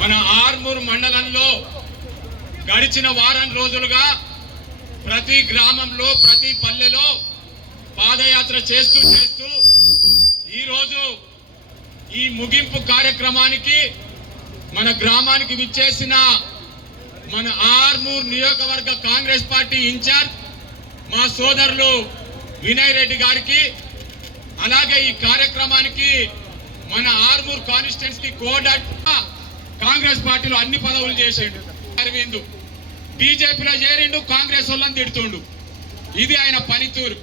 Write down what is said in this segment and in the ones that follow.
మన ఆర్మూర్ మండలంలో గడిచిన వారం రోజులుగా ప్రతి గ్రామంలో ప్రతి పల్లెలో పాదయాత్ర చేస్తూ ఈరోజు ఈ ముగింపు కార్యక్రమానికి మన గ్రామానికి విచ్చేసిన మన ఆర్మూర్ నియోజకవర్గ కాంగ్రెస్ పార్టీ ఇన్ఛార్జ్ మా సోదరులు వినయ్ రెడ్డి గారికి, అలాగే ఈ కార్యక్రమానికి మన ఆర్మూర్ కాన్స్టిట్యుయెన్సీ కోఆర్డినేటర్ కాంగ్రెస్ పార్టీలో అన్ని పదవులు చేసిండు, అరవింద్ బీజేపీలో చేరిండు, కాంగ్రెస్ వాళ్ళని తిడుతుండు. ఇది ఆయన పనితీరు.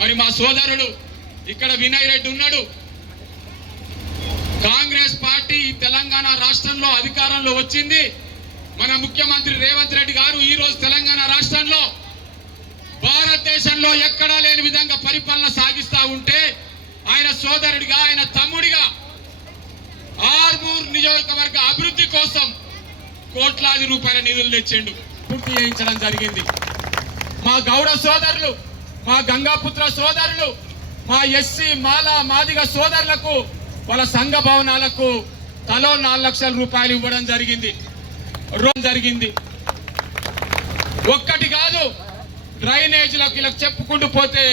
మరి మా సోదరుడు ఇక్కడ వినయ్ రెడ్డి ఉన్నాడు. కాంగ్రెస్ పార్టీ తెలంగాణ రాష్ట్రంలో అధికారంలో వచ్చింది. మన ముఖ్యమంత్రి రేవంత్ రెడ్డి గారు ఈ రోజు తెలంగాణ రాష్ట్రంలో భారతదేశంలో ఎక్కడా లేని విధంగా పరిపాలన సాగిస్తా ఉంటే ఆయన సోదరుడిగా, ఆయన తమ్ముడిగా ఆర్మూర్ నియోజకవర్గ అభివృద్ధి కోసం కోట్లాది రూపాయల నిధులు తెచ్చిండు, పూర్తి చేయించడం జరిగింది. మా గౌడ సోదరులు, మా గంగాపుత్ర సోదరులు, మా ఎస్సీ మాదిగ సోదరులకు వాళ్ళ సంఘ భవనాలకు తలో 4 లక్షల రూపాయలు ఇవ్వడం జరిగింది. ఒక్కటి కాదు, డ్రైనేజీలకు ఇలా చెప్పుకుంటూ పోతే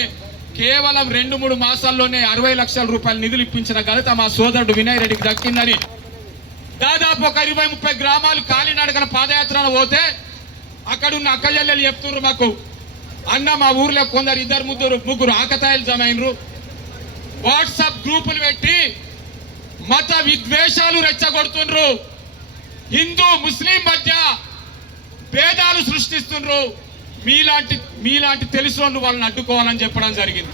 కేవలం 2-3 మాసాల్లోనే 60 లక్షల రూపాయల నిధులు ఇప్పించిన ఘనత మా సోదరుడు వినయ్ రెడ్డికి దక్కిందని, దాదాపు ఒక 20-30 గ్రామాలు కాలినడకన పాదయాత్రను పోతే అక్కడున్న అక్కజల్లెలు చెప్తున్నారు మాకు, అన్న మా ఊర్లో కొందరు 2-3 ఆకతాయిలు జమైనరు, వాట్సాప్ గ్రూపులు పెట్టి మత విద్వేషాలు రెచ్చగొడుతుండ్రు, హిందూ ముస్లిం మధ్య భేదాలు సృష్టిస్తుండ్రు, మీలాంటి తెలిసిన వాళ్ళని అడ్డుకోవాలని చెప్పడం జరిగింది.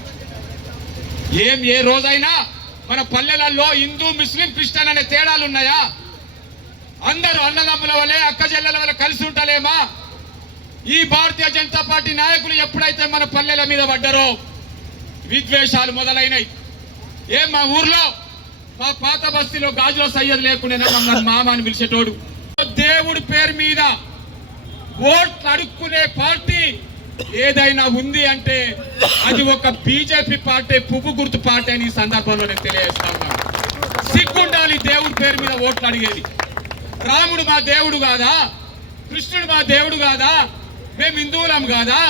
ఏ రోజైనా మన పల్లెలలో హిందూ ముస్లిం క్రిస్టియన్ అనే తేడాలు ఉన్నాయా? అందరూ అన్నదమ్ముల వలె అక్క చెల్లెల వల్ల కలిసి ఉంటలేమా? ఈ భారతీయ జనతా పార్టీ నాయకులు ఎప్పుడైతే మన పల్లెల మీద పడ్డారో విద్వేషాలు మొదలైనాయి. మా ఊర్లో మా పాత బస్తీలో గాజుల సయ్యద్ లేకుండా మమ్మల్ని మామ అని పిలిచేటోడు. దేవుడి పేరు మీద ఓట్లు అడుక్కునే పార్టీ ఏదైనా ఉంది అంటే అది ఒక బీజేపీ పార్టీ, పువ్వు గుర్తు పార్టీ అని ఈ సందర్భంలో నేను తెలియజేస్తా ఉన్నాను. సిగ్గుండాలి దేవుడి పేరు మీద ఓట్లు అడిగేది. రాముడు మా దేవుడు కాదా? కృష్ణుడు మా దేవుడు కాదా? మేము హిందువులం కాదా?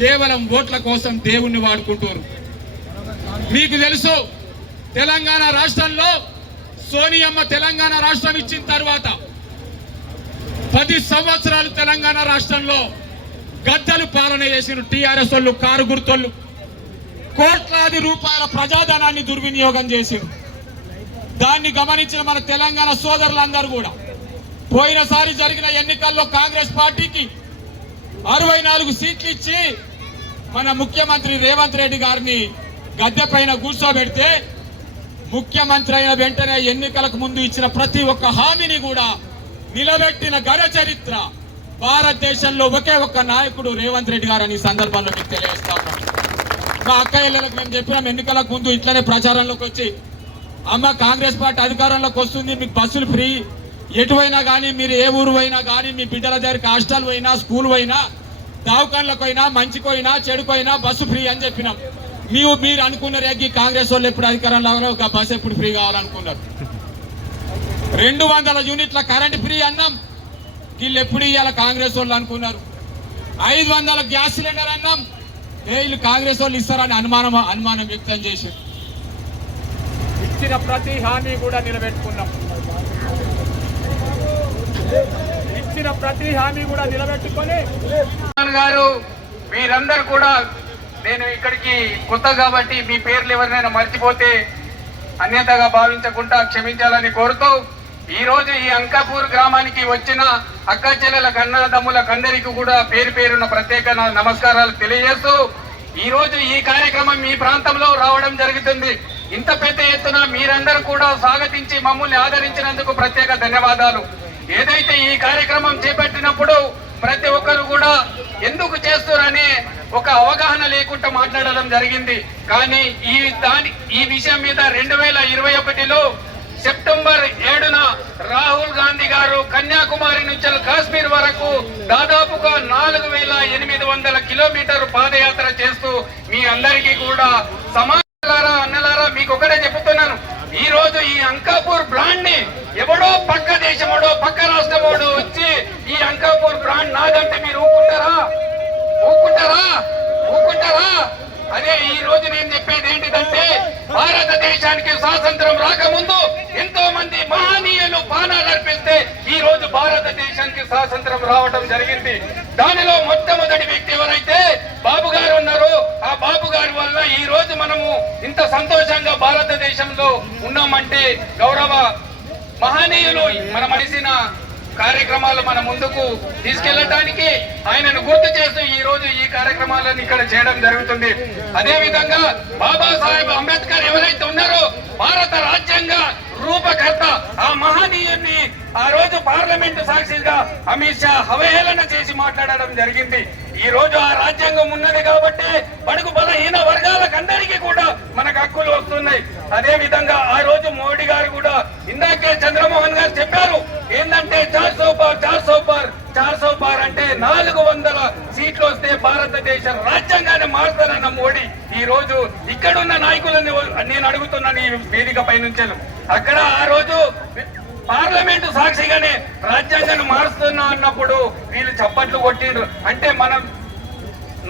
కేవలం ఓట్ల కోసం దేవుణ్ణి వాడుకుంటారు. మీకు తెలుసు, తెలంగాణ రాష్ట్రంలో సోనియమ్మ తెలంగాణ రాష్ట్రం ఇచ్చిన తర్వాత 10 సంవత్సరాలు తెలంగాణ రాష్ట్రంలో గద్దలు పాలన చేసిన టీఆర్ఎస్ వాళ్ళు, కారు గుర్తోళ్ళు కోట్లాది రూపాయల ప్రజాధనాన్ని దుర్వినియోగం చేసిండు. దాన్ని గమనించిన మన తెలంగాణ సోదరులందరూ కూడా పోయినసారి జరిగిన ఎన్నికల్లో కాంగ్రెస్ పార్టీకి 64 సీట్లు ఇచ్చి మన ముఖ్యమంత్రి రేవంత్ రెడ్డి గారిని గద్దె పైన కూర్చోబెడితే ముఖ్యమంత్రి అయిన వెంటనే ఎన్నికలకు ముందు ఇచ్చిన ప్రతి ఒక్క హామీని కూడా నిలబెట్టిన ఘన చరిత్ర భారతదేశంలో ఒకే ఒక్క నాయకుడు రేవంత్ రెడ్డి గారు అని సందర్భంలో మీకు తెలియజేస్తా ఉన్నాం. మా అక్కయ్యలకు మేము చెప్పినాం, ఎన్నికలకు ముందు ఇట్లనే ప్రచారంలోకి వచ్చి, అమ్మ కాంగ్రెస్ పార్టీ అధికారంలోకి వస్తుంది, మీకు బస్సులు ఫ్రీ, ఎటువైనా కానీ మీరు ఏ ఊరు అయినా కానీ మీ బిడ్డల దగ్గరికి హాస్టల్ పోయినా, స్కూల్ పోయినా, దవాఖానలకు పోయినా, మంచికోయినా చెడుకోయినా బస్సు ఫ్రీ అని చెప్పినాం. మీరు అనుకున్నారు ఈ కాంగ్రెస్ వాళ్ళు ఎప్పుడు అధికారంలో ఒక బస్సు ఎప్పుడు ఫ్రీ కావాలనుకున్నారు. 200 యూనిట్ల కరెంట్ ఫ్రీ అన్నాం, వీళ్ళు ఎప్పుడు ఇవ్వాలి కాంగ్రెస్ వాళ్ళు అనుకున్నారు. 500 గ్యాస్ సిలిండర్ అన్నాం, వీళ్ళు కాంగ్రెస్ వాళ్ళు ఇస్తారని అనుమానం వ్యక్తం చేసి ఇచ్చిన ప్రతి హామీ కూడా నిలబెట్టుకున్నాం. ఇచ్చిన ప్రతి హామీ కూడా నిలబెట్టుకొని గారు మీరందరూ కూడా, నేను ఇక్కడికి కొత్త కాబట్టి మీ పేర్లు ఎవరినైనా మర్చిపోతే అన్యతగా భావించకుండా క్షమించాలని కోరుతూ, ఈ రోజు ఈ అంకాపూర్ గ్రామానికి వచ్చిన అక్క చెల్లెల అన్నదమ్ములకందరికీ కూడా పేరు పేరున ప్రత్యేక నమస్కారాలు తెలియజేస్తూ, ఈ రోజు ఈ కార్యక్రమం మీ ప్రాంతంలో రావడం జరుగుతుంది. ఇంత పెద్ద ఎత్తున మీరందరూ కూడా స్వాగతించి మమ్మల్ని ఆదరించినందుకు ప్రత్యేక ధన్యవాదాలు. ఏదైతే ఈ కార్యక్రమం చేపట్టినప్పుడు ప్రతి ఒక్కరు కూడా ఎందుకు చేస్తున్నారనే ఒక అవగాహన లేకుండా మాట్లాడడం జరిగింది. కానీ ఈ విషయం మీద 2021లో సెప్టెంబర్ 7న రాహుల్ గాంధీ గారు కన్యాకుమారి నుంచి కాశ్మీర్ వరకు దాదాపు భారతదేశానికి స్వాతంత్రం రాకముందు ఎంతో మంది మహనీయులు ప్రాణాలు అర్పిస్తే ఈ రోజు భారతదేశానికి స్వాతంత్రం రావడం జరిగింది. దానిలో మొట్టమొదటి వ్యక్తి ఎవరైతే బాబు గారు ఉన్నారో ఆ బాబు గారి వల్ల ఈ రోజు మనము ఇంత సంతోషంగా భారతదేశంలో ఉన్నామంటే గౌరవ మహనీయులు మనం అడిసిన కార్యక్రమాలు మన ముందుకు తీసుకెళ్లడానికి ఆయనను గుర్తు చేస్తూ ఈ రోజు ఈ కార్యక్రమాలను ఇక్కడ చేయడం జరుగుతుంది. అదే విధంగా బాబాసాహెబ్ అంబేద్కర్ ఎవరైతే ఉన్నారో భారత రాజ్యాంగ రూపకర్త ఆ మహనీయుని ఆ రోజు పార్లమెంటు సాక్షిగా అమిత్ షా అవహేళన చేసి మాట్లాడడం జరిగింది. ఈ రోజు ఆ రాజ్యాంగం ఉన్నది కాబట్టి బడుగు బలహీన వర్గాలకందరికీ కూడా మనకు హక్కులు వస్తున్నాయి. అదే విధంగా ఆ రోజు మోడీ గారు కూడా ఇందాకే చంద్రమోహన్ గారు చెప్పారు ఏంటంటే 400 పార్ అంటే 400 సీట్లు వస్తే భారతదేశ రాజ్యాంగాన్ని మారుతారన్న మోడీ ఈ రోజు ఇక్కడున్న నాయకులను నేను అడుగుతున్నాను ఈ వేదిక పై నుంచి. అక్కడ ఆ రోజు పార్లమెంటు సాక్షిగానే రాజ్యాంగాన్ని మారుస్తున్నా అన్నప్పుడు వీళ్ళు చప్పట్లు కొట్టిండ్రు. అంటే మనం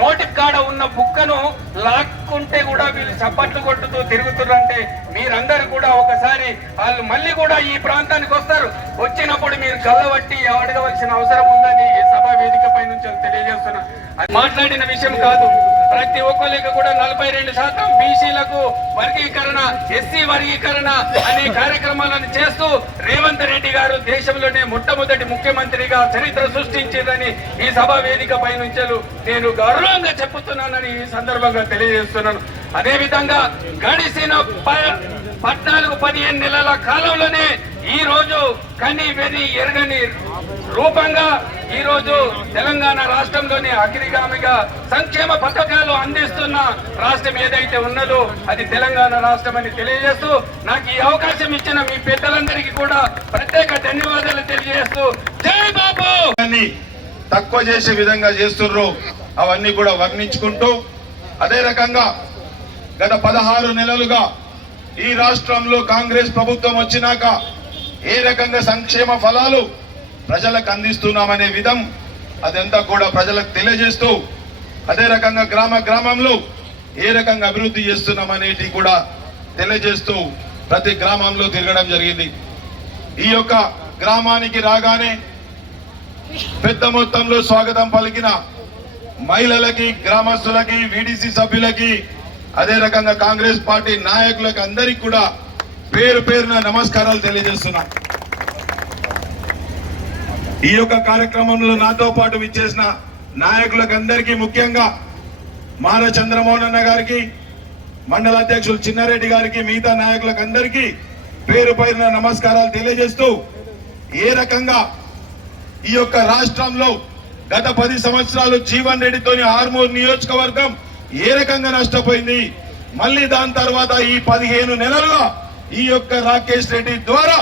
నోటి కాడ ఉన్న బుక్కను లాక్కుంటే కూడా వీళ్ళు చప్పట్లు కొట్టుతూ తిరుగుతున్నారంటే మీరందరూ కూడా ఒకసారి వాళ్ళు మళ్ళీ కూడా ఈ ప్రాంతానికి వస్తారు. వచ్చినప్పుడు మీరు కళ్ళబట్టి అడగవలసిన అవసరం ఉందని సభా వేదిక పై నుంచి తెలియజేస్తున్నా. అది మాట్లాడిన విషయం కాదు. ప్రతి ఒక్కరికి కూడా 42% బీసీలకు వర్గీకరణ, ఎస్సీ వర్గీకరణ అనే కార్యక్రమాలను చేస్తూ రేవంత్ రెడ్డి గారు దేశంలోనే మొట్టమొదటి ముఖ్యమంత్రిగా చరిత్ర సృష్టించిందని ఈ సభా వేదిక పై నుంచి నేను గౌరవంగా చెప్పుతున్నానని ఈ సందర్భంగా తెలియజేస్తున్నాను. అదే విధంగా గడిచిన 14-15 నెలల కాలంలోనే ఈ రోజు కని వెని ఎరగని రూపంగా ఈ రోజు తెలంగాణ రాష్ట్రంలోని అగ్రగామిగా సంక్షేమ పథకాలు అందిస్తున్న రాష్ట్రం ఏదైతే ఉన్నదో అది తెలంగాణ రాష్ట్రం అని తెలియజేస్తూ నాకు ఈ అవకాశం ఇచ్చిన మీ పెద్దలందరికీ కూడా ప్రత్యేక ధన్యవాదాలు తెలియజేస్తూ జై బాబు. తక్కువ చేసే విధంగా చేస్తుర్రు అవన్నీ కూడా వర్ణించుకుంటూ అదే రకంగా గత 16 నెలలుగా ఈ రాష్ట్రంలో కాంగ్రెస్ ప్రభుత్వం వచ్చినాక ఏ రకంగా సంక్షేమ ఫలాలు ప్రజలకు అందిస్తున్నామనే విధం అదంతా కూడా ప్రజలకు తెలియజేస్తూ అదే రకంగా గ్రామంలో ఏ రకంగా అభివృద్ధి చేస్తున్నామనేది కూడా తెలియజేస్తూ ప్రతి గ్రామంలో తిరగడం జరిగింది. ఈ యొక్క గ్రామానికి రాగానే పెద్ద మొత్తంలో స్వాగతం పలికిన మహిళలకి, గ్రామస్తులకి, వీడీసీ సభ్యులకి, అదే రకంగా కాంగ్రెస్ పార్టీ నాయకులకు అందరికీ కూడా పేరు పేరున నమస్కారాలు తెలియజేస్తున్నా. ఈ యొక్క కార్యక్రమంలో నాతో పాటు విచ్చేసిన నాయకులకు అందరికీ, ముఖ్యంగా మార చంద్రమోహన్ అన్న గారికి, మండల అధ్యక్షులు చిన్నారెడ్డి గారికి, మిగతా నాయకులకు అందరికీ పేరు పేరున నమస్కారాలు తెలియజేస్తూ ఏ రకంగా ఈ యొక్క రాష్ట్రంలో గత 10 సంవత్సరాలు జీవన్ రెడ్డితోని ఆర్మూర్ నియోజకవర్గం ఏ రకంగా నష్టపోయింది, మళ్ళీ దాని తర్వాత ఈ 15 నెలలుగా ఈ యొక్క రాకేష్ రెడ్డి ద్వారా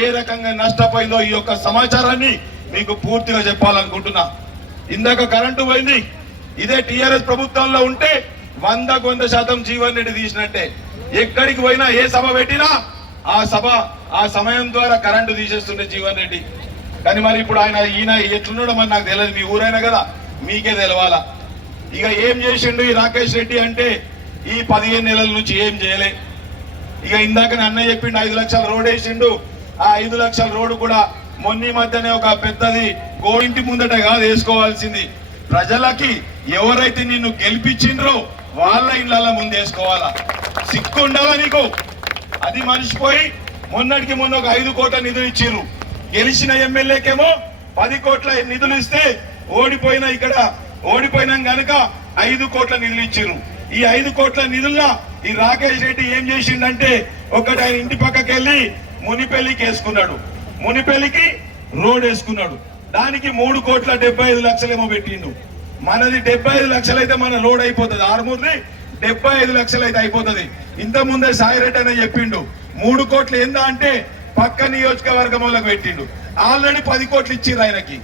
ఏ రకంగా నష్టపోయిందో ఈ యొక్క సమాచారాన్ని మీకు పూర్తిగా చెప్పాలనుకుంటున్నా. ఇందాక కరెంటు పోయింది. ఇదే టిఆర్ఎస్ ప్రభుత్వంలో ఉంటే 100% జీవన్ రెడ్డి తీసినట్టే. ఎక్కడికి పోయినా ఏ సభ పెట్టినా ఆ సమయం ద్వారా కరెంటు తీసేస్తుండే జీవన్ రెడ్డి. కానీ మరి ఇప్పుడు ఈయన ఎట్లున్నాడో మరి నాకు తెలియదు. మీ ఊరైనా కదా, మీకే తెలవాలా. ఇక ఏం చేసిండు ఈ రాకేష్ రెడ్డి అంటే ఈ 15 నెలల నుంచి ఏం చేయలే. ఇక ఇందాక అన్నయ్య చెప్పిండు 5 లక్షల రోడ్ వేసిండు. ఆ 5 లక్షల రోడ్డు కూడా మొన్న మధ్యనే ఒక పెద్దది గోడింటి ముందట కాదు వేసుకోవాల్సింది, ప్రజలకి ఎవరైతే నిన్ను గెలిపించిండ్రో వాళ్ళ ఇళ్ళ ముందు వేసుకోవాలా. సిక్కు ఉండాలా నీకు. అది మర్చిపోయి మొన్నటికి మొన్న ఒక 5 కోట్ల నిధులు ఇచ్చిర్రు. గెలిచిన ఎమ్మెల్యేకేమో 10 కోట్ల నిధులు ఇస్తే ఓడిపోయినాం గనక 5 కోట్ల నిధులు ఇచ్చిర్రు. ఈ 5 కోట్ల నిధుల్లో ఈ రాకేష్ రెడ్డి ఏం చేసిండంటే ఒకటి ఆయన ఇంటి పక్కకి వెళ్ళి మునిపెల్లికి వేసుకున్నాడు, మునిపెల్లికి రోడ్ వేసుకున్నాడు. దానికి 3,75 లక్షలేమో పెట్టిండు. మనది 75 లక్షలు అయితే మన రోడ్ అయిపోతుంది. ఆర్మూర్ది 75 లక్షలు అయితే అయిపోతుంది. ఇంత ముందే సాయిరెడ్డి అని చెప్పిండు 3 కోట్లు ఏందా అంటే పక్క నియోజకవర్గం వాళ్ళకి పెట్టిండు. ఆల్రెడీ 10 కోట్లు ఇచ్చిండ్రు ఆయనకి.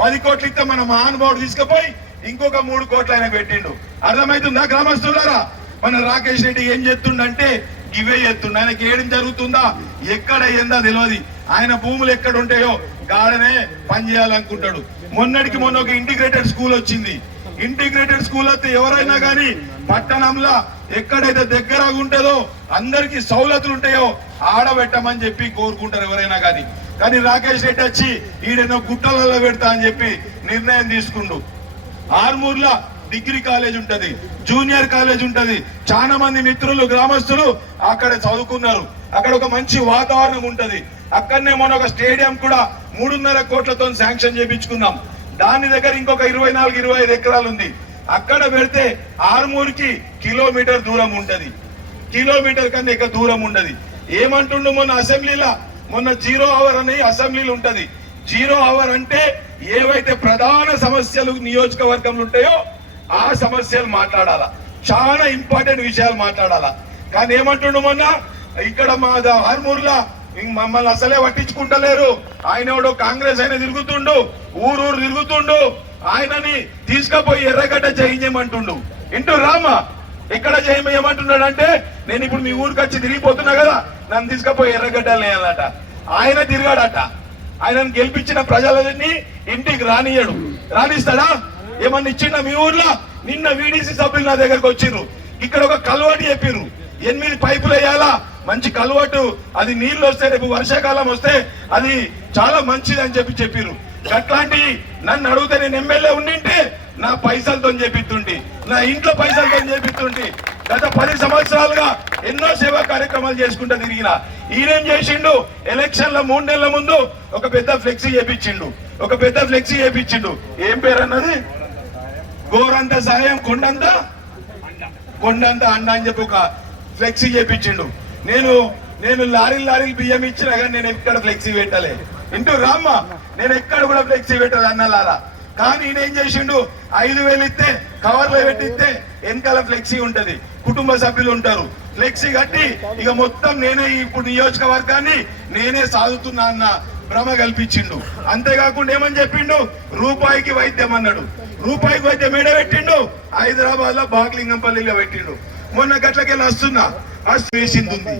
10 కోట్లు ఇస్తే మన మహానుభావుడు తీసుకుపోయి ఇంకొక 3 కోట్లు ఆయన పెట్టిండు. అర్థమవుతుందా గ్రామస్తులారా? మన రాకేష్ రెడ్డి ఏం చేస్తుండంటే ఇవే చేస్తుండ. ఆయనకి ఏం జరుగుతుందా ఎక్కడ ఏందా తెలియదు. ఆయన భూములు ఎక్కడ ఉంటాయో గాడనే పని చేయాలనుకుంటాడు. మొన్నటికి మొన్న ఒక ఇంటిగ్రేటెడ్ స్కూల్ వచ్చింది. ఇంటిగ్రేటెడ్ స్కూల్ అయితే ఎవరైనా కానీ పట్టణంలో ఎక్కడైతే దగ్గరగా ఉంటుందో అందరికి సౌలతులు ఉంటాయో ఆడబెట్టమని చెప్పి కోరుకుంటారు ఎవరైనా కానీ రాకేష్ రెడ్డి వచ్చి ఈడేనో గుట్టలలో పెడతా అని చెప్పి నిర్ణయం తీసుకుండు. ఆర్మూర్లో డిగ్రీ కాలేజ్ ఉంటది, జూనియర్ కాలేజ్ ఉంటది, చాలా మంది మిత్రులు గ్రామస్తులు అక్కడ చదువుకున్నారు. అక్కడ ఒక మంచి వాతావరణం ఉంటది. అక్కడనే మొన్న ఒక స్టేడియం కూడా 3.5 కోట్లతో శాంక్షన్ చేయించుకున్నాం. దాని దగ్గర ఇంకొక 24-25 ఎకరాలు ఉంది. అక్కడ పెడితే ఆర్మూర్కి కిలోమీటర్ దూరం ఉంటది, కిలోమీటర్ కన్నా ఎక్కువ దూరం ఉండదు. ఏమంటుండు మొన్న అసెంబ్లీలో, మొన్న 0 అవర్ అని అసెంబ్లీలో ఉంటది. 0 అవర్ అంటే ఏవైతే ప్రధాన సమస్యలు నియోజకవర్గంలో ఉంటాయో ఆ సమస్యలు మాట్లాడాలా, చాలా ఇంపార్టెంట్ విషయాలు మాట్లాడాలా. కానీ ఏమంటుండు మొన్న ఇక్కడ మా ఆర్మూర్లో మమ్మల్ని అసలే పట్టించుకుంటలేరు, ఆయన ఎవడో కాంగ్రెస్ ఆయన తిరుగుతుండు, ఊరు తిరుగుతుండు, ఆయనని తీసుకుపోయి ఎర్రగడ్డ చేయించమంటుండు. ఇంటూ రామా ఎక్కడ చేయమంటున్నాడు అంటే, నేను ఇప్పుడు మీ ఊరికి వచ్చి తిరిగిపోతున్నా కదా, నన్ను తీసుకుపోయి ఎర్రగడ్డలు వేయాలట. ఆయన తిరిగాడట. ఆయనను గెలిపించిన ప్రజలని ఇంటికి రానియడు. రానిస్తాడా? ఏమన్నా ఇచ్చిండ మీ ఊర్లో? నిన్న వీడీసీ సభ్యులు నా దగ్గరకు వచ్చిర్రు. ఇక్కడ ఒక కలవాటు చెప్పిర్రు, 8 పైపులు వేయాలా, మంచి కలవాటు, అది నీళ్లు వస్తే రేపు వర్షాకాలం వస్తే అది చాలా మంచిది అని చెప్పిర్రు. అట్లాంటి నన్ను అడిగితే నేను ఎమ్మెల్యే ఉండింటే నా పైసలతో చేపిస్తుంటే, నా ఇంట్లో పైసలతో చేపిస్తుంటే. గత 10 సంవత్సరాలుగా ఎన్నో సేవా కార్యక్రమాలు చేసుకుంటూ తిరిగిన. ఈయనేం చేసిండు, ఎలక్షన్ల 3 నెలల ముందు ఒక పెద్ద ఫ్లెక్సీ చేపించిండు, ఒక పెద్ద ఫ్లెక్సీ చేపించిండు. ఏం పేరు అన్నది? గోరంత సాయం కొండంత అండ అని చెప్పి ఒక ఫ్లెక్సీ చేపించిండు. నేను లారీలు బియ్యం ఇచ్చినా కానీ నేను ఎక్కడ ఫ్లెక్సీ పెట్టలే. ఇంటూ రామ్మ, నేను ఎక్కడ కూడా ఫ్లెక్సీ పెట్టాలి అన్నలారా. కానీ ఈయన ఏం చేసిండు, 5,000 ఇస్తే కవర్లో పెట్టిస్తే వెనకాల ఫ్లెక్సీ ఉంటది, కుటుంబ సభ్యులు ఉంటారు, ఫ్లెక్సీ కట్టి ఇక మొత్తం నేనే ఇప్పుడు నియోజకవర్గాన్ని నేనే సాగుతున్నా అన్న భ్రమ కల్పించిండు. అంతేకాకుండా ఏమని చెప్పిండు, రూపాయికి వైద్యం అన్నాడు. రూపాయికి వైద్యం ఏడ పెట్టిండు, హైదరాబాద్ లో బాగ్లింగంపల్లిలో పెట్టిండు. మొన్న గట్లకెళ్ళి వస్తున్నా, వేసింది ఉంది,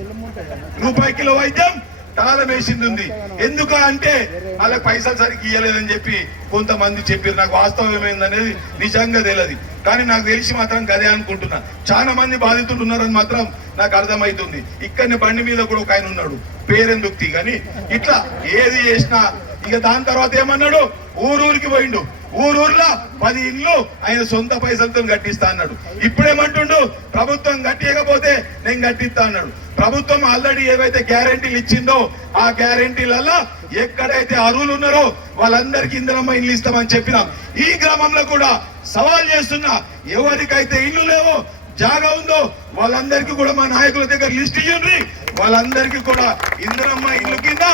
రూపాయి కిలో వైద్యం తాళం వేసింది ఉంది. ఎందుకు అంటే వాళ్ళకి పైసలు సరిగ్గా ఇయ్యలేదని చెప్పి కొంతమంది చెప్పారు. నాకు వాస్తవం ఏమైందనేది నిజంగా తెలియదు, కానీ నాకు తెలిసి మాత్రం గదే అనుకుంటున్నా. చాలా మంది బాధితులు ఉన్నారని మాత్రం నాకు అర్థమవుతుంది. ఇక్కడనే బండి మీద కూడా ఒక ఆయన ఉన్నాడు, పేరెందుకు కానీ ఇట్లా ఏది చేసినా. ఇక దాని తర్వాత ఏమన్నాడు, ఊరూరికి పోయిండు. ఊరూర్లో 10 ఇళ్ళు ఆయన సొంత పైసలతో కట్టిస్తా అన్నాడు. ఇప్పుడేమంటుండు, ప్రభుత్వం కట్టియకపోతే నేను కట్టిస్తా అన్నాడు. ప్రభుత్వం ఆల్రెడీ ఏవైతే గ్యారెంటీలు ఇచ్చిందో ఆ గ్యారెంటీలలో ఎక్కడైతే అర్హులు ఉన్నారో వాళ్ళందరికీ ఇందిరమ్మ ఇల్లు ఇస్తామని చెప్పినాం. ఈ గ్రామంలో కూడా సవాల్ చేస్తున్నా, ఎవరికైతే ఇల్లు లేవో జాగా ఉందో వాళ్ళందరికీ కూడా మా నాయకుల దగ్గర లిస్ట్ ఇవ్వండి, వాళ్ళందరికీ కూడా ఇందిరమ్మ ఇల్లు కింద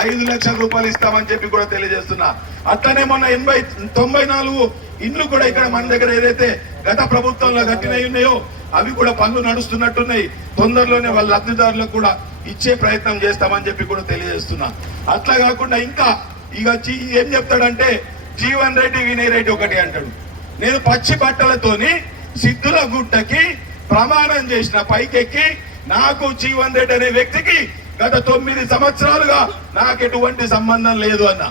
5 లక్షల రూపాయలు ఇస్తామని చెప్పి కూడా తెలియజేస్తున్నా. అట్లనే మొన్న 94 ఇండ్లు కూడా ఇక్కడ మన దగ్గర ఏదైతే గత ప్రభుత్వంలో కట్టినవి ఉన్నాయో అవి కూడా పనులు నడుస్తున్నట్టున్నాయి. తొందరలోనే వాళ్ళ లబ్ధిదారులకు కూడా ఇచ్చే ప్రయత్నం చేస్తామని చెప్పి కూడా తెలియజేస్తున్నా. అట్లా కాకుండా ఇంకా ఇక ఏం చెప్తాడంటే, జీవన్ రెడ్డి వినయ్ రెడ్డి ఒకటి అంటాడు, నేను పచ్చి బట్టలతోని సిద్ధుల గుట్టకి ప్రమాణం చేసిన పైకెక్కి నాకు జీవన్ రెడ్డి అనే వ్యక్తికి గత 9 సంవత్సరాలుగా నాకు ఎటువంటి సంబంధం లేదు అన్న.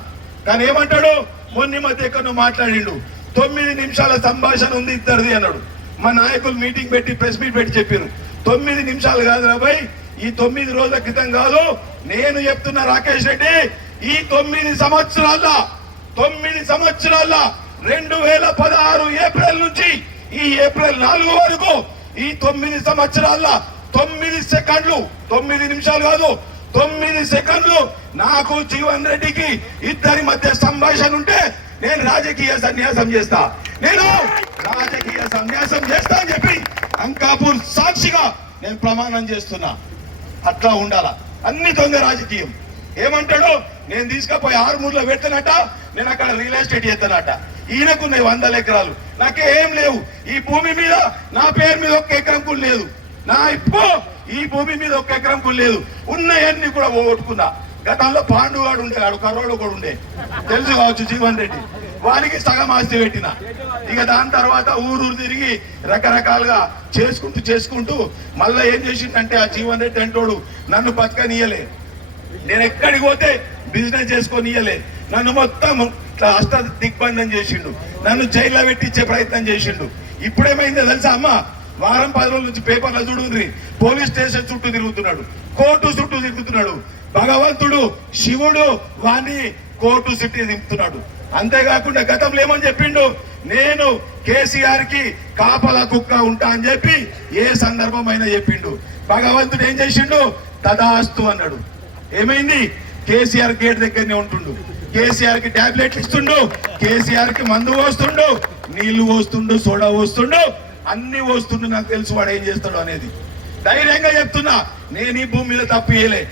కానీ ఏమంటాడు, మొన్న మధ్య ఎక్కడో మాట్లాడిండు, 9 నిమిషాల సంభాషణ ఉంది ఇద్దరిది అన్నాడు. మా నాయకులు మీటింగ్ పెట్టి ప్రెస్ మీట్ పెట్టి చెప్పారు, 9 నిమిషాలు కాదు రాబాయ్, ఈ 9 రోజుల క్రితం కాదు, నేను చెప్తున్నా రాకేష్ రెడ్డి, ఈ 9 సంవత్సరాల 2016 ఏప్రిల్ నుంచి ఈ ఏప్రిల్ 4 వరకు ఈ 9 సంవత్సరాల 9 సెకండ్లు, 9 నిమిషాలు కాదు 9 సెకండ్లు నాకు జీవన్ రెడ్డికి ఇద్దరి మధ్య సంభాషణ ఉంటే నేను రాజకీయ సన్యాసం చేస్తా, నేను రాజకీయ సన్యాసం చేస్తా అని చెప్పి అంకాపూర్ సాక్షిగా నేను ప్రమాణం చేస్తున్నా. అట్లా ఉండాలా, అన్ని దొంగ రాజకీయం. ఏమంటాడు, నేను తీసుకుపోయి ఆర్మూర్లో పెడతానట, నేను అక్కడ రియల్ ఎస్టేట్ చేస్తానట. ఈయనకున్నాయి 100 ఎకరాలు, నాకేం లేవు. ఈ భూమి మీద నా పేరు మీద 1 ఎకరం కూడా లేదు. నా ఇప్పుడు ఈ భూమి మీద 1 ఎకరం కూడా లేదు. ఉన్నాయన్ని కూడా ఓటుకున్నా. గతంలో పాండుగాడు ఉండే, ఆడు కరోడు కూడా ఉండే, తెలుసు కావచ్చు జీవన్ రెడ్డి, వారికి సగం ఆస్తి పెట్టిన. ఇక దాని తర్వాత ఊరూరు తిరిగి రకరకాలుగా చేసుకుంటూ మళ్ళీ ఏం చేసిందంటే ఆ జీవన్ రెడ్డి అంటోడు నన్ను బతకనియలే, నేను ఎక్కడికి పోతే బిజినెస్ చేసుకొని ఇయ్యలే, నన్ను మొత్తం అష్ట దిగ్బంధం చేసిండు. నన్ను జైల్లో పెట్టించే ప్రయత్నం చేసిండు. ఇప్పుడేమైందో తెలుసా అమ్మ, వారం 10 రోజుల నుంచి పేపర్లో చూడుండ్రి, పోలీస్ స్టేషన్ చుట్టూ తిరుగుతున్నాడు, కోర్టు చుట్టూ తిరుగుతున్నాడు. భగవంతుడు శివుడు వాణ్ణి కోర్టు చుట్టూ తిప్పుతున్నాడు. అంతేకాకుండా గతంలో ఏమని చెప్పిండు, నేను కేసీఆర్ కి కాపలా కుక్క ఉంటా అని చెప్పి ఏ సందర్భమైనా చెప్పిండు. భగవంతుడు ఏం చేసిండు, తదాస్తు అన్నాడు. ఏమైంది, కేసీఆర్ గేట్ దగ్గరనే ఉంటుండు, కేసీఆర్ కి టాబ్లెట్లు ఇస్తుండు, కేసీఆర్ కి మందు పోస్తుండు, నీళ్లు పోస్తుండు, సోడా పోస్తుండు, అన్ని పోస్తుండు. నాకు తెలుసు వాడు ఏం చేస్తాడు అనేది. ధైర్యంగా చెప్తున్నా, నేను ఈ భూమి మీద తప్పు చేయలే.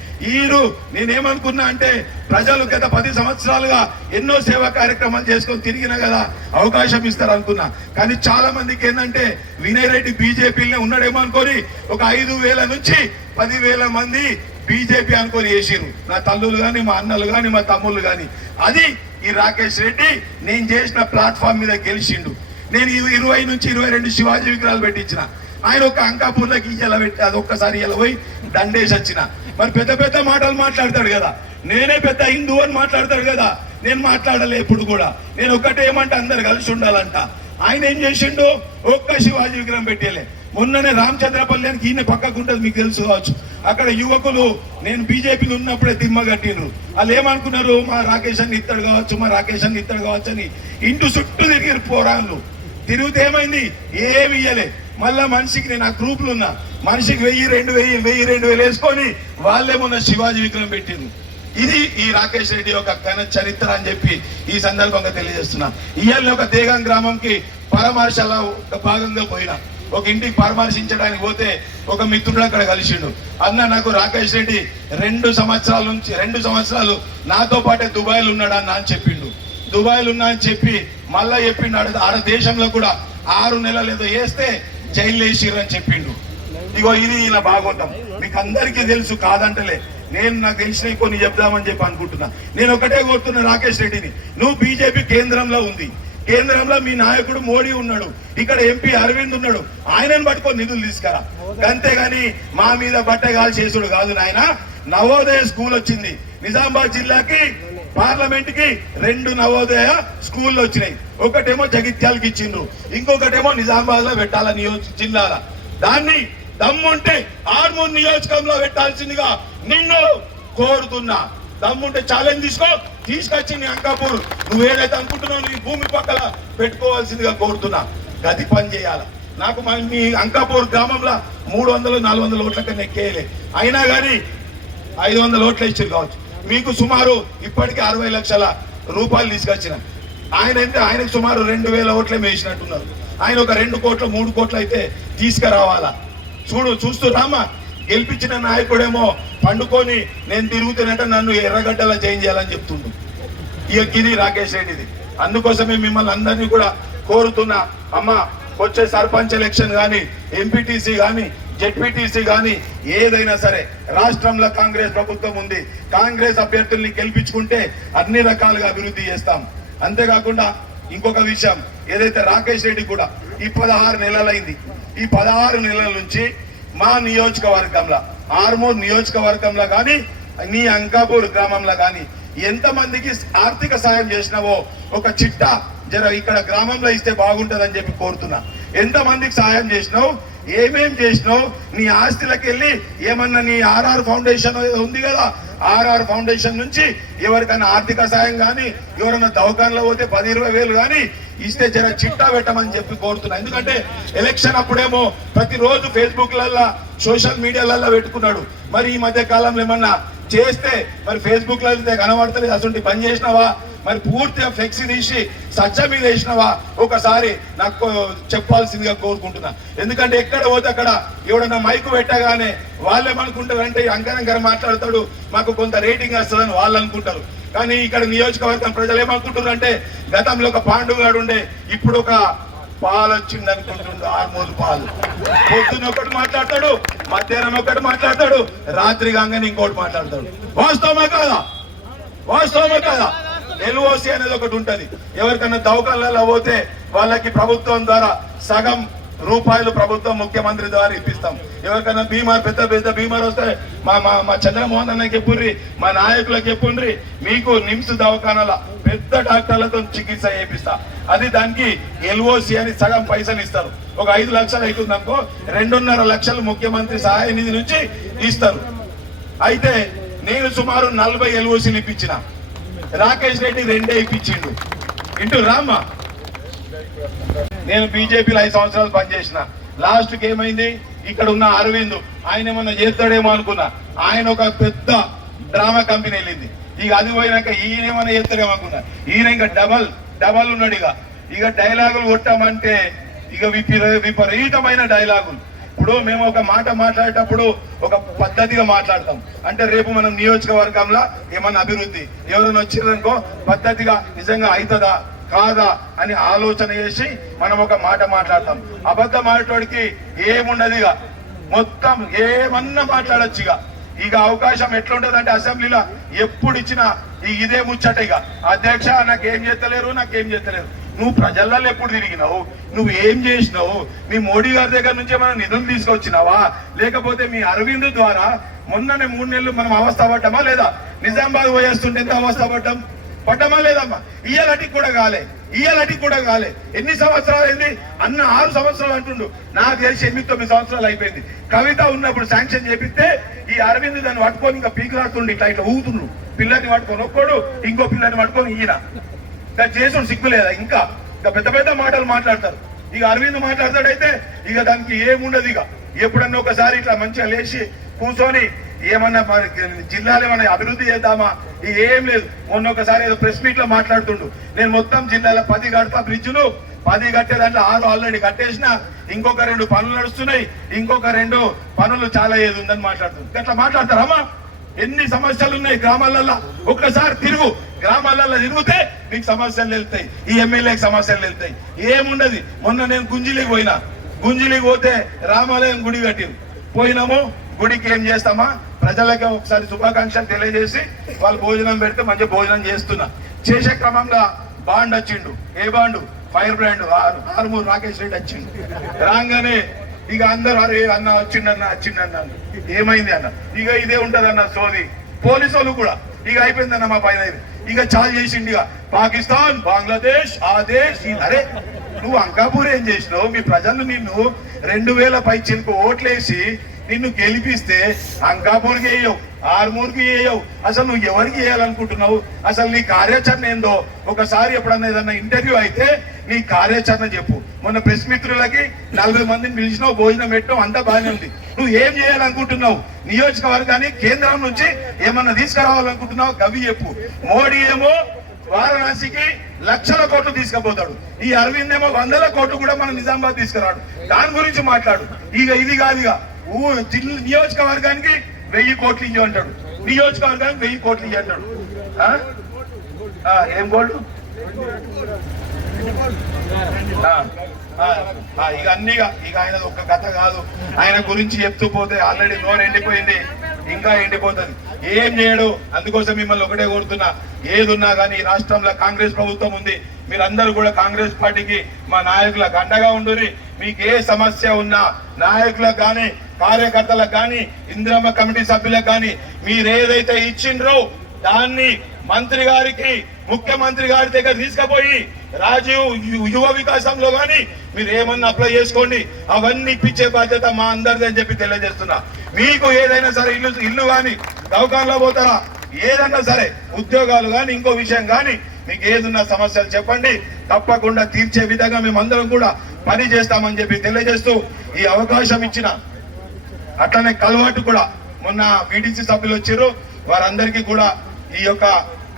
నేనేమనుకున్నా అంటే, ప్రజలు గత 10 సంవత్సరాలుగా ఎన్నో సేవా కార్యక్రమాలు చేసుకొని తిరిగినా కదా అవకాశం ఇస్తారు అనుకున్నా. కానీ చాలా మందికి ఏంటంటే వినయ్ రెడ్డి బీజేపీలోనే ఉన్నాడేమో అనుకొని ఒక 5,000 నుంచి 10,000 మంది బీజేపీ అనుకొని వేసిరు. నా తల్లులు కానీ, మా అన్నలు కానీ, మా తమ్ముళ్ళు కానీ. అది ఈ రాకేష్ రెడ్డి నేను చేసిన ప్లాట్ఫామ్ మీద గెలిచిండు. నేను 20 నుంచి 22 శివాజీ విగ్రహాలు పెట్టించిన. ఆయన ఒక అంకాపూర్లోకి ఇలా పెట్టి అది ఒక్కసారి ఇలా పోయి దండేసి వచ్చిన. మరి పెద్ద పెద్ద మాటలు మాట్లాడతాడు కదా, నేనే పెద్ద హిందూ అని మాట్లాడతాడు కదా, నేను మాట్లాడలే ఎప్పుడు కూడా. నేను ఒక్కటే ఏమంటే అందరు కలిసి ఉండాలంట. ఆయన ఏం చేసిండు, ఒక్క శివాజీ విగ్రహం పెట్టేలే. మొన్ననే రామచంద్రపల్లికి ఈయన పక్కకు ఉంటుంది, మీకు తెలుసు కావచ్చు. అక్కడ యువకులు నేను బీజేపీలో ఉన్నప్పుడే దిమ్మ కట్టిండ్రు. వాళ్ళు ఏమనుకున్నారు, మా రాకేష్ అన్ని ఇస్తాడు కావచ్చు, మా రాకేష్ అన్ని ఇస్తాడు కావచ్చు అని ఇంటి చుట్టూ తిరిగిరు పోరాళ్ళు. తిరిగితే ఏమైంది, ఏమి ఇయ్యలే. మళ్ళా మనిషికి నేను ఆ గ్రూపులు ఉన్నా, మనిషికి 1000-2000 వేసుకొని వాళ్ళే మొన్న శివాజీ విగ్రహం పెట్టిండ్రు. ఇది ఈ రాకేష్ రెడ్డి యొక్క ఘన చరిత్ర అని చెప్పి ఈ సందర్భంగా తెలియజేస్తున్నా. ఇవాళ ఒక దేగం గ్రామంకి పరామర్శలో ఒక భాగంగా పోయినా, ఒక ఇంటికి పరామర్శించడానికి పోతే ఒక మిత్రుడు అక్కడ కలిసిండు. అన్న, నాకు రాకేష్ రెడ్డి 2 సంవత్సరాలు నాతో పాటే దుబాయ్లో ఉన్నాడు అన్న అని చెప్పిండు. దుబాయ్లో ఉన్నా అని చెప్పి మళ్ళా చెప్పిండు, ఆడ దేశంలో కూడా 6 నెలలు ఏదో వేస్తే జైలు వేసిర్రు అని చెప్పిండు. ఇగో ఇది ఇలా భాగవతం, మీకు అందరికీ తెలుసు కాదంటలే. నాకు తెలిసినవి కొన్ని చెప్దామని చెప్పి అనుకుంటున్నా. నేను ఒకటే కోరుతున్నా రాకేష్ రెడ్డిని, నువ్వు బీజేపీ కేంద్రంలో ఉంది, కేంద్రంలో మీ నాయకుడు మోడీ ఉన్నాడు, ఇక్కడ ఎంపీ అరవింద్ ఉన్నాడు, ఆయనను పట్టుకొని నిధులు తీసుకురా. అంతేగాని మా మీద బట్టగాలు చేసుడు కాదు నాయన. నవోదయ స్కూల్ వచ్చింది నిజామాబాద్ జిల్లాకి, పార్లమెంట్ కి 2 నవోదయ స్కూళ్ళు వచ్చినాయి. ఒకటేమో జగిత్యాలకి ఇచ్చిండ్రు, ఇంకొకటేమో నిజామాబాద్ లో పెట్టాల జిల్లాల. దాన్ని దమ్ముంటే ఆర్మూర్ నియోజకంలో పెట్టాల్సిందిగా నిన్ను కోరుతున్నా. దమ్ముంటే ఛాలెంజ్ తీసుకొచ్చి నీ అంకాపూర్ నువ్వేదైతే అనుకుంటున్నావు నీ భూమి పక్కల పెట్టుకోవాల్సిందిగా కోరుతున్నా. గది పని చేయాల. నాకు మీ అంకాపూర్ గ్రామంలో 300-400 ఓట్ల కన్నా ఎక్కేయలే, అయినా కానీ 500 ఓట్లు ఇచ్చారు కావచ్చు. మీకు సుమారు ఇప్పటికీ 60 లక్షల రూపాయలు తీసుకొచ్చిన. ఆయనకు సుమారు 2000 ఓట్లే వేసినట్టున్నారు. ఆయన ఒక 2 కోట్లు 3 కోట్లు అయితే తీసుకురావాలా. చూస్తున్నామా, గెలిపించిన నాయకుడేమో పండుకొని నేను తిరుగుతున్నట్టు నన్ను ఎర్రగడ్డలా చేంజ్ చేయాలని చెప్తుండు. ఇది రాకేష్ రెడ్డిది. అందుకోసమే మిమ్మల్ని అందరినీ కూడా కోరుతున్నా, అమ్మ వచ్చే సర్పంచ్ ఎలక్షన్ కానీ, ఎంపీటీసీ కానీ, జెడ్పీటీసీ కానీ ఏదైనా సరే రాష్ట్రంలో కాంగ్రెస్ ప్రభుత్వం ఉంది. కాంగ్రెస్ అభ్యర్థుల్ని గెలిపించుకుంటే అన్ని రకాలుగా అభివృద్ధి చేస్తాం. అంతేకాకుండా ఇంకొక విషయం, ఏదైతే రాకేష్ రెడ్డి కూడా ఈ 16 నెలలైంది, ఈ 16 నెలల నుంచి మా నియోజకవర్గంలో, ఆర్మూర్ నియోజకవర్గంలో కానీ, నీ అంకాపూర్ గ్రామంలో కానీ ఎంతమందికి ఆర్థిక సాయం చేసినావో ఒక చిట్టా ఇక్కడ గ్రామంలో ఇస్తే బాగుంటుందని చెప్పి కోరుతున్నా. ఎంతమందికి సాయం చేసినావు, ఏమేం చేసినావు, నీ ఆస్తులకు వెళ్ళి ఏమన్నా నీ ఆర్ఆర్ ఫౌండేషన్ ఉంది కదా, ఆర్ఆర్ ఫౌండేషన్ నుంచి ఎవరికైనా ఆర్థిక సాయం కానీ, ఎవరైనా దవాఖానలో పోతే 10-20 వేలు కానీ ఇస్తే జర చిట్టా పెట్టమని చెప్పి కోరుతున్నా. ఎందుకంటే ఎలక్షన్ అప్పుడేమో ప్రతిరోజు ఫేస్బుక్లల్లో సోషల్ మీడియాలలో పెట్టుకున్నాడు. మరి ఈ మధ్య కాలంలో ఏమన్నా చేస్తే మరి ఫేస్బుక్ లో అయితే కనబడతలేదు. అసలు పని చేసినావా, మరి పూర్తిగా ఫ్లెక్సీ తీసి సజ్జ మీద వేసినావా, ఒకసారి నాకు చెప్పాల్సిందిగా కోరుకుంటున్నా. ఎందుకంటే ఎక్కడ పోతే అక్కడ ఎవడన్నా మైకు పెట్టగానే వాళ్ళేమనుకుంటారంటే అంకరంకర మాట్లాడతాడు, మాకు కొంత రేటింగ్ వస్తుందని వాళ్ళు అనుకుంటారు. కానీ ఇక్కడ నియోజకవర్గం ప్రజలు ఏమనుకుంటారు అంటే, గతంలో ఒక పాండుగాడు ఉండే, ఇప్పుడు ఒక పాలు వచ్చింది అనుకుంటుండు, 6 పాలు. పొద్దున ఒకటి మాట్లాడతాడు, మధ్యాహ్నం ఒకటి మాట్లాడతాడు, రాత్రి కాగానే ఇంకోటి మాట్లాడతాడు. వాస్తవమే కాదా? వాస్తవమే కాదా? ఎల్ఓసి అనేది ఒకటి ఉంటది. ఎవరికన్నా దవాఖానలలో పోతే వాళ్ళకి ప్రభుత్వం ద్వారా సగం రూపాయలు ప్రభుత్వం ముఖ్యమంత్రి ద్వారా ఇప్పిస్తాం. ఎవరికైనా బీమార్ పెద్ద బీమార్ వస్తే మా చంద్రమోహన్ అన్నకి చెప్పుండ్రి, మా నాయకులకు చెప్పుండ్రి, మీకు నిమ్స్ దవాఖానాల పెద్ద డాక్టర్లతో చికిత్స చేపిస్తా. అది దానికి ఎల్ఓసి అని సగం పైసలు ఇస్తారు. ఒక 5 లక్షలు అవుతుంది అనుకో, 2.5 లక్షలు ముఖ్యమంత్రి సహాయ నిధి నుంచి ఇస్తారు. అయితే నేను సుమారు 40 ఎల్ఓసీలు ఇప్పించిన, రాకేష్ రెడ్డి 2 ఇప్పించిండు. ఇంటూ రామ్మా, నేను బీజేపీలో 5 సంవత్సరాలు పనిచేసిన. లాస్ట్కి ఏమైంది, ఇక్కడ ఉన్న అరవింద్ ఆయన ఏమన్నా చేస్తాడేమో అనుకున్నా, ఆయన ఒక పెద్ద డ్రామా కంపెనీ వెళ్ళింది. ఇక అది పోయినాక ఈయన ఏమన్నా చేస్తాడేమో అనుకున్నా, ఈయన ఇంకా డబల్ ఉన్నాడు. ఇక డైలాగులు కొట్టామంటే ఇక విపరీతమైన డైలాగులు. ఇప్పుడు మేము ఒక మాట మాట్లాడేటప్పుడు ఒక పద్ధతిగా మాట్లాడతాం. అంటే రేపు మనం నియోజకవర్గంలో ఏమన్నా అభివృద్ధి ఎవరైనా వచ్చిందనుకో, పద్ధతిగా నిజంగా అవుతుందా కాదా అని ఆలోచన చేసి మనం ఒక మాట మాట్లాడతాం. అబద్ధం ఆడేటోడికి ఏముండదు, ఇక మొత్తం ఏమన్నా మాట్లాడచ్చు. ఇక అవకాశం ఎట్లుంటది అంటే అసెంబ్లీలో ఎప్పుడు ఇచ్చినా ఇదే ముచ్చట. ఇక అధ్యక్ష నాకేం చేస్తలేరు, నువ్వు ప్రజలలో ఎప్పుడు తిరిగినావు, నువ్వు ఏం చేసినావు, మీ మోడీ గారి దగ్గర నుంచి మనం నిధులు తీసుకొచ్చినావా, లేకపోతే మీ అరవింద్ ద్వారా మొన్ననే 3 నెలలు మనం అవస్థ పడ్డామా లేదా, నిజామాబాద్ పోయేస్తుంటే ఎంత అవస్థ పడ్డామా లేదమ్మా. ఇయ్యాలటికి కూడా కాలే. ఎన్ని సంవత్సరాలు అయింది అన్న? 6 సంవత్సరాలు అంటుండు. నాకు తెలిసి 8-9 సంవత్సరాలు అయిపోయింది. కవిత ఉన్నప్పుడు శాంక్షన్ చేపిస్తే ఈ అరవింద్ దాన్ని పట్టుకొని ఇంకా పీకులాడుతుండు, ఇట్లా ఊతుండ్రు. పిల్లని పట్టుకొని ఒక్కడు, ఇంకో పిల్లని పట్టుకొని ఈయన చేసుడు సిగ్గు లేదా? ఇంకా పెద్ద మాటలు మాట్లాడతారు. ఇక అరవింద్ మాట్లాడతాడైతే ఇక దానికి ఏముండదు. ఇక ఎప్పుడన్నా ఒకసారి ఇట్లా మంచిగా లేచి కూర్చొని ఏమన్నా జిల్లాలో ఏమన్నా అభివృద్ధి చేద్దామా, ఏం లేదు. మొన్న ఒకసారి ఏదో ప్రెస్ మీట్ లో మాట్లాడుతుండు, నేను మొత్తం జిల్లాలో 10 కడతా, బ్రిడ్జ్లు 10 కట్టే దాంట్లో 6 ఆల్రెడీ కట్టేసిన, ఇంకొక 2 పనులు నడుస్తున్నాయి, ఇంకొక 2 పనులు చాలా ఏది ఉందని మాట్లాడుతుంది. అట్లా మాట్లాడతారమ్మా? ఎన్ని సమస్యలు ఉన్నాయి గ్రామాలలో. ఒక్కసారి గ్రామాలలో తిరిగితే మీకు సమస్యలు వెళ్తాయి, ఈ ఎమ్మెల్యేకి సమస్యలు వెళ్తాయి. ఏముండదు. మొన్న నేను గుంజిలికి పోతే రామాలయం గుడి కట్టింది. పోయినాము, గుడికి ఏం చేస్తామా, ప్రజలకి ఒకసారి శుభాకాంక్షలు తెలియజేసి వాళ్ళు భోజనం పెడితే మంచి భోజనం చేసే క్రమంలో బాండ్ వచ్చిండు. ఏ bond? Fire brand Armoor Rakesh Reddy వచ్చిండు. రాగానే ఇక అందరూ అరే అన్న వచ్చిండన్న ఏమైంది అన్న. ఇక ఇదే ఉంటది అన్న సోది. పోలీసు వాళ్ళు కూడా ఇక అయిపోయిందన్న మా పైన, ఇక చాలు చేసిండు. ఇక పాకిస్తాన్, బంగ్లాదేశ్, ఆ దేశ్. అరే నువ్వు అంకాపూర్ ఏం చేసినావు? మీ ప్రజలు నిన్ను 2000 పైచిలకు ఓట్లేసి నిన్ను గెలిపిస్తే అంకాపూర్కి వేయవు, ఆర్మూర్కి వేయవు. అసలు నువ్వు ఎవరికి వేయాలనుకుంటున్నావు? అసలు నీ కార్యాచరణ ఏందో ఒకసారి ఎప్పుడన్నా ఏదన్నా ఇంటర్వ్యూ అయితే నీ కార్యాచరణ చెప్పు. మొన్న ప్రెస్ మిత్రులకి 40 మందిని పిలిచినావు, భోజనం పెట్టావు, అంతా బాగానే ఉంది. నువ్వు ఏం చేయాలనుకుంటున్నావు? నియోజకవర్గాన్ని కేంద్రం నుంచి ఏమన్నా తీసుకురావాలనుకుంటున్నావు? గవి చెప్పు. మోడీ ఏమో వారణాసికి లక్షల కోట్లు తీసుకుపోతాడు, ఈ అరవింద్ ఏమో 100ల కోట్లు కూడా మన నిజామాబాద్ తీసుకురాడు. దాని గురించి మాట్లాడు. ఇక ఇది కాదు, ఇక నియోజకవర్గానికి 1000 కోట్లు ఇయ్య అంటాడు, నియోజకవర్గానికి 1000 కోట్లు ఇయ్య అంటాడు. ఏం కోట్లు? ఇక అన్నిగా ఇక ఆయన ఒక్క కథ కాదు. ఆయన గురించి చెప్తూ పోతే ఆల్రెడీ నోరు ఎండిపోయింది, ఇంకా ఎండిపోతుంది. ఏం చేయడు. అందుకోసం మిమ్మల్ని ఒకటే కోరుతున్నా, ఏదున్నా కానీ రాష్ట్రంలో కాంగ్రెస్ ప్రభుత్వం ఉంది. మీరందరూ కూడా కాంగ్రెస్ పార్టీకి మా నాయకులకు అండగా ఉండురి. మీకు ఏ సమస్య ఉన్నా నాయకులకు కానీ కార్యకర్తలకు కానీ ఇందిరమ్మ కమిటీ సభ్యులకు కానీ మీరు ఏదైతే ఇచ్చిండ్రో దాన్ని మంత్రి గారికి, ముఖ్యమంత్రి గారి దగ్గర తీసుకుపోయి రాజీవ్ యువ వికాసంలో కానీ మీరు ఏమన్నా అప్లై చేసుకోండి. అవన్నీ ఇప్పించే బాధ్యత మా అందరిది అని చెప్పి తెలియజేస్తున్నా. మీకు ఏదైనా సరే ఇల్లు కానీ దవాఖానలో పోతారా, ఏదన్నా సరే ఉద్యోగాలు కానీ ఇంకో విషయం కానీ మీకు ఏదున్న సమస్యలు చెప్పండి, తప్పకుండా తీర్చే విధంగా మేమందరం కూడా పని చేస్తామని చెప్పి తెలియజేస్తూ ఈ అవకాశం ఇచ్చిన అట్లనే కల్వాటు కూడా మొన్న వీడీసీ సభ్యులు వచ్చారు, వారందరికీ కూడా ఈ యొక్క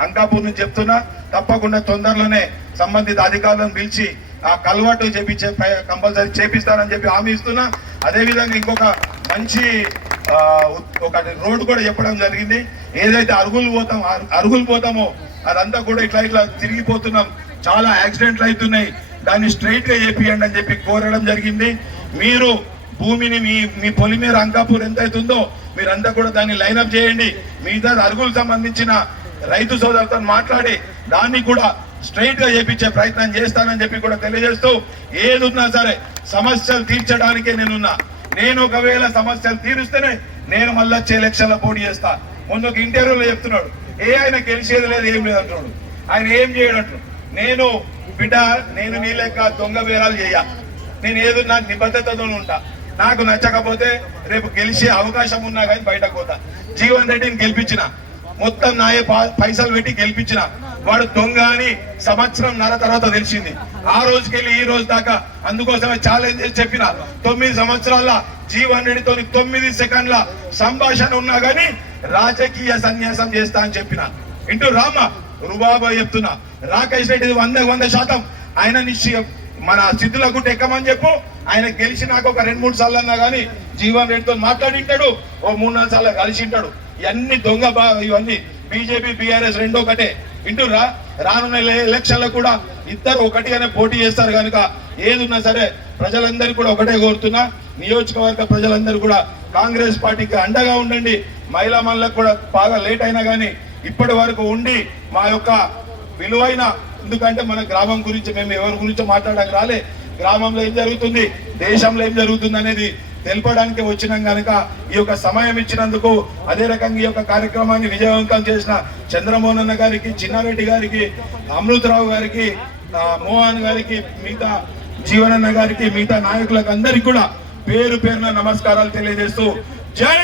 అంకాపూర్ నుంచి చెప్తున్నా, తప్పకుండా తొందరలోనే సంబంధిత అధికారులను పిలిచి ఆ కల్వాటు చేపించే కంపల్సరీ చేపిస్తారని చెప్పి హామీ ఇస్తున్నా. అదేవిధంగా ఇంకొక మంచి ఒక రోడ్డు కూడా చెప్పడం జరిగింది. ఏదైతే అరుగులు పోతామో అదంతా కూడా ఇట్లా తిరిగిపోతున్నాం, చాలా యాక్సిడెంట్లు అవుతున్నాయి, దాన్ని స్ట్రైట్ గా చేపియండి అని చెప్పి కోరడం జరిగింది. మీరు భూమిని మీ పొలిమేర అంకాపూర్ ఎంత అవుతుందో మీరంతా కూడా దాన్ని లైన్అప్ చేయండి. మిగతా అరుగులకు సంబంధించిన రైతు సోదరులతో మాట్లాడి దాన్ని కూడా స్ట్రైట్ గా చేపించే ప్రయత్నం చేస్తానని చెప్పి కూడా తెలియజేస్తూ, ఏదున్నా సరే సమస్యలు తీర్చడానికే నేనున్నా. నేను ఒకవేళ సమస్యలు తీరుస్తేనే నేను మళ్ళీ వచ్చే ఎలక్షన్లో పోటీ చేస్తా. ముందు ఒక ఇంటర్వ్యూలో చెప్తున్నాడు, ఆయన గెలిచేది లేదు, ఏం లేదు అంటున్నాడు. ఆయన ఏం చేయడంటు, నేను బిడ్డ, నేను నీ లెక్క దొంగ బేరాలు చేయ, నేను ఏదున్నా నిబద్ధతతో ఉంటా. నాకు నచ్చకపోతే రేపు గెలిచే అవకాశం ఉన్నా కానీ బయటకు పోతా. జీవన్ రెడ్డిని గెలిపించిన, మొత్తం నాయ పైసలు పెట్టి గెలిపించిన, వాడు దొంగ అని సంవత్సరంన్నర తర్వాత తెలిసింది. ఆ రోజుకెళ్ళి ఈ రోజు దాకా అందుకోసమే ఛాలెంజ్ చేసి చెప్పిన, 9 సంవత్సరాల జీవన్ రెడ్డితో 9 సెకండ్ల సంభాషణ ఉన్నా గానీ రాజకీయ సన్యాసం చేస్తా అని చెప్పిన. ఇంటూ రామ రుబాబా చెప్తున్నా, రాకేష్ రెడ్డి 100% ఆయన మన సిద్ధుల గుట్ట ఎక్కమని చెప్పు. ఆయన గెలిచి నాకు ఒక 2-3 సార్లు అన్నా గానీ జీవన్ రెడ్డితో మాట్లాడింటాడు, ఓ 3-4 సార్లు కలిసింటాడు. ఇవన్నీ దొంగ ఇవన్నీ బీజేపీ బీఆర్ఎస్ రెండో ఒకటే. ఇంటూ రానున్న ఎలక్షన్లో కూడా ఇద్దరు ఒకటిగానే పోటీ చేస్తారు కనుక ఏదున్నా సరే ప్రజలందరూ కూడా ఒకటే కోరుతున్నా, నియోజకవర్గ ప్రజలందరూ కూడా కాంగ్రెస్ పార్టీకి అండగా ఉండండి. మహిళా మనులకు కూడా బాగా లేట్ అయినా కానీ ఇప్పటి వరకు ఉండి మా యొక్క విలువైన, ఎందుకంటే మన గ్రామం గురించి మేము ఎవరి గురించో మాట్లాడడానికి రాలే, గ్రామంలో ఏం జరుగుతుంది, దేశంలో ఏం జరుగుతుంది అనేది తెలపడానికి వచ్చినాం కనుక ఈ యొక్క సమయం ఇచ్చినందుకు, అదే రకంగా ఈ యొక్క కార్యక్రమాన్ని విజయవంతం చేసిన చంద్రమోహన్ అన్న గారికి, చిన్నారెడ్డి గారికి, అమృతరావు గారికి, మోహన్ గారికి, మిగతా జీవనన్న గారికి, మిగతా నాయకులకు అందరికీ కూడా పేరు పేరున నమస్కారాలు తెలియజేస్తూ జై